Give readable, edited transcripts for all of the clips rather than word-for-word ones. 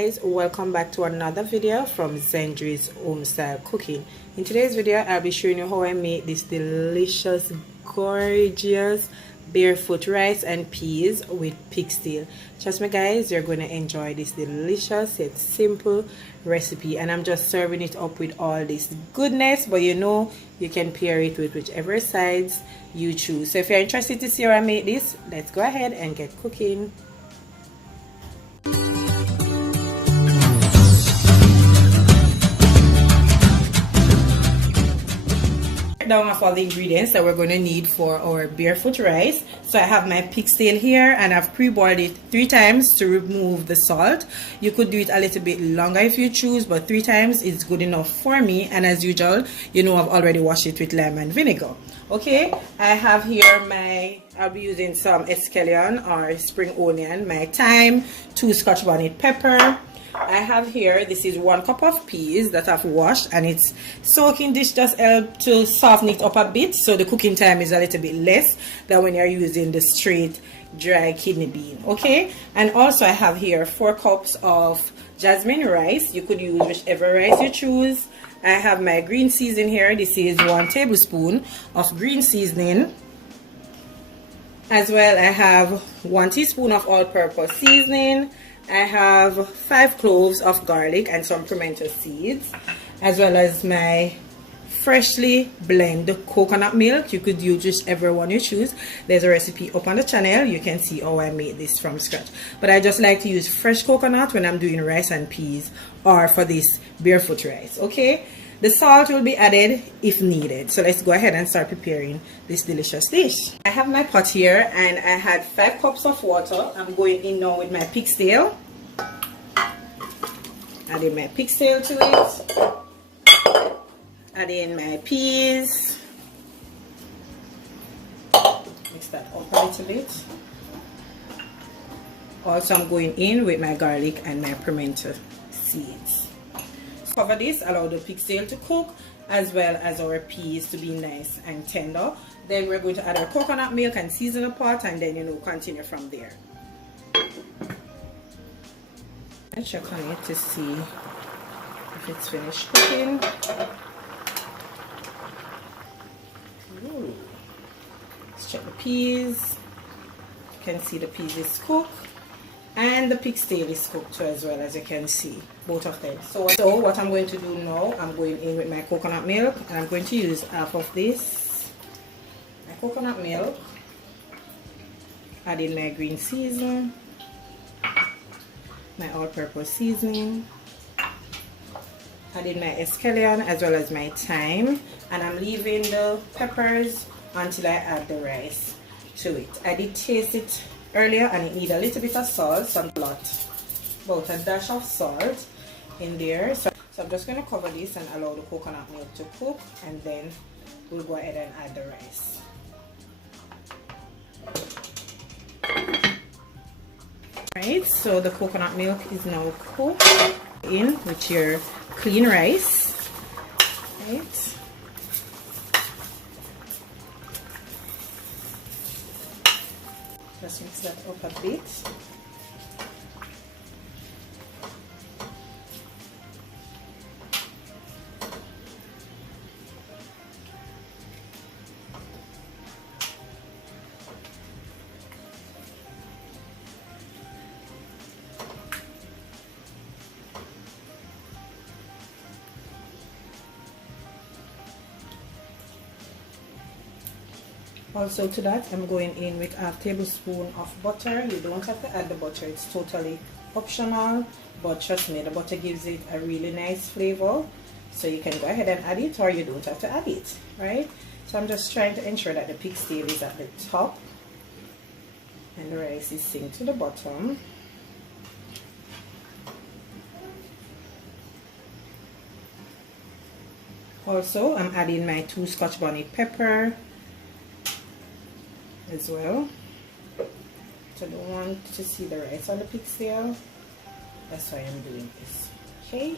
Guys, welcome back to another video from Zendri's Home Style Cooking. In today's video I'll be showing you how I make this delicious, gorgeous barefoot rice and peas with pigstail. Trust me guys, you're going to enjoy this delicious yet simple recipe, and I'm just serving it up with all this goodness, but you know you can pair it with whichever sides you choose. So if you're interested to see how I make this, let's go ahead and get cooking. Down of all the ingredients that we're going to need for our barefoot rice. So I have my pigstail here, and I've pre-boiled it 3 times to remove the salt. You could do it a little bit longer if you choose, but 3 times is good enough for me. And as usual, you know I've already washed it with lime and vinegar. Okay, I have here I'll be using some escallion or spring onion, my thyme, 2 Scotch bonnet pepper. I have here, this is 1 cup of peas that I've washed, and it's soaking. This just helps to soften it up a bit, so the cooking time is a little bit less than when you're using the straight dry kidney bean. Okay, and also I have here 4 cups of jasmine rice. You could use whichever rice you choose. I have my green seasoning here. This is 1 tablespoon of green seasoning. As well, I have 1 teaspoon of all-purpose seasoning. I have 5 cloves of garlic and some pimento seeds, as well as my freshly blended coconut milk. You could use whichever one you choose. There's a recipe up on the channel. You can see how I made this from scratch. But I just like to use fresh coconut when I'm doing rice and peas or for this barefoot rice. Okay, the salt will be added if needed. So let's go ahead and start preparing this delicious dish. I have my pot here, and I had 5 cups of water. I'm going in now with my pigstail. Adding my pigstail to it. Adding my peas. Mix that up a little bit. Also, I'm going in with my garlic and my pimento seeds. Cover this, allow the pigstail to cook, as well as our peas to be nice and tender. Then we're going to add our coconut milk and season the pot, and then continue from there. I check on it to see if it's finished cooking. Ooh. Let's check the peas. You can see the peas is cooked, and the pigstail is cooked too, as well, as you can see, both of them. So what I'm going to do now, I'm going in with my coconut milk, and I'm going to use half of this, my coconut milk, add in my green season, my all-purpose seasoning, add in my escallion as well as my thyme, and I'm leaving the peppers until I add the rice to it. I did taste it earlier, and it needs a little bit of salt, some about a dash of salt in there. So I'm just going to cover this and allow the coconut milk to cook, and then we'll go ahead and add the rice. Right, so the coconut milk is now cooked in with your clean rice. Right. Just mix that up a bit. Also to that, I'm going in with a tablespoon of butter. You don't have to add the butter, it's totally optional, but trust me, the butter gives it a really nice flavor. So you can go ahead and add it, or you don't have to add it, right? So I'm just trying to ensure that the pigstail is at the top and the rice is synced to the bottom. Also, I'm adding my 2 Scotch bonnet pepper as well. So I don't want to see the rice on the pigstail. That's why I'm doing this. Okay.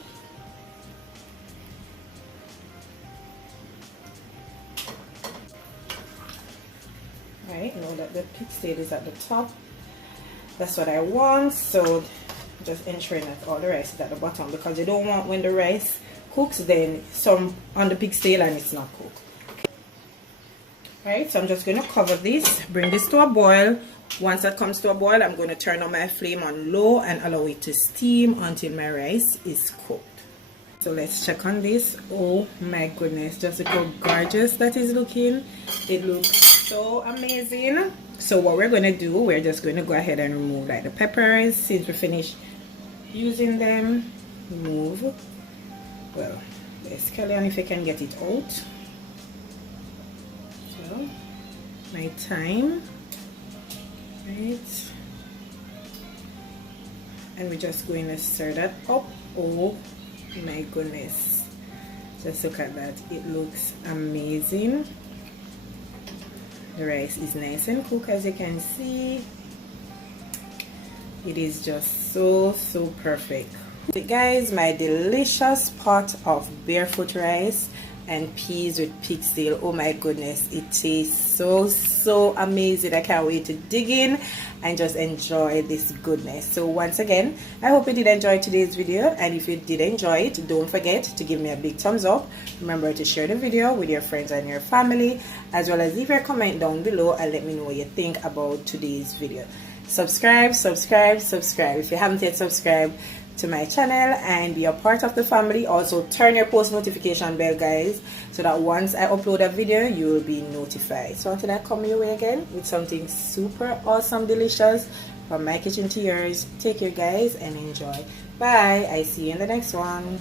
Right, now that the pigstail is at the top, that's what I want. So just ensuring that all the rice is at the bottom, because you don't want when the rice cooks then some on the pig's-tail and it's not cooked. Right, so I'm just going to cover this, bring this to a boil. Once that comes to a boil, I'm going to turn on my flame on low and allow it to steam until my rice is cooked. So let's check on this. Oh my goodness, just look how gorgeous that is looking. It looks so amazing. So what we're going to do, we're just going to go ahead and remove like the peppers. Since we finished using them, remove, well, the scallion if I can get it out. So my thyme, right, and we're just going to stir that up. Oh my goodness, just look at that, it looks amazing. The rice is nice and cooked, as you can see. It is just so perfect. Guys, my delicious pot of barefoot rice and peas with pig's tail. Oh my goodness, it tastes so amazing. I can't wait to dig in and just enjoy this goodness. So once again, I hope you did enjoy today's video, and if you did enjoy it, don't forget to give me a big thumbs up. Remember to share the video with your friends and your family, as well as leave your comment down below and let me know what you think about today's video. Subscribe if you haven't yet subscribed to my channel and be a part of the family. Also turn your post notification bell, guys, so that once I upload a video you will be notified. So until I come your way again with something super awesome, delicious, from my kitchen to yours, take care guys and enjoy. Bye. I see you in the next one.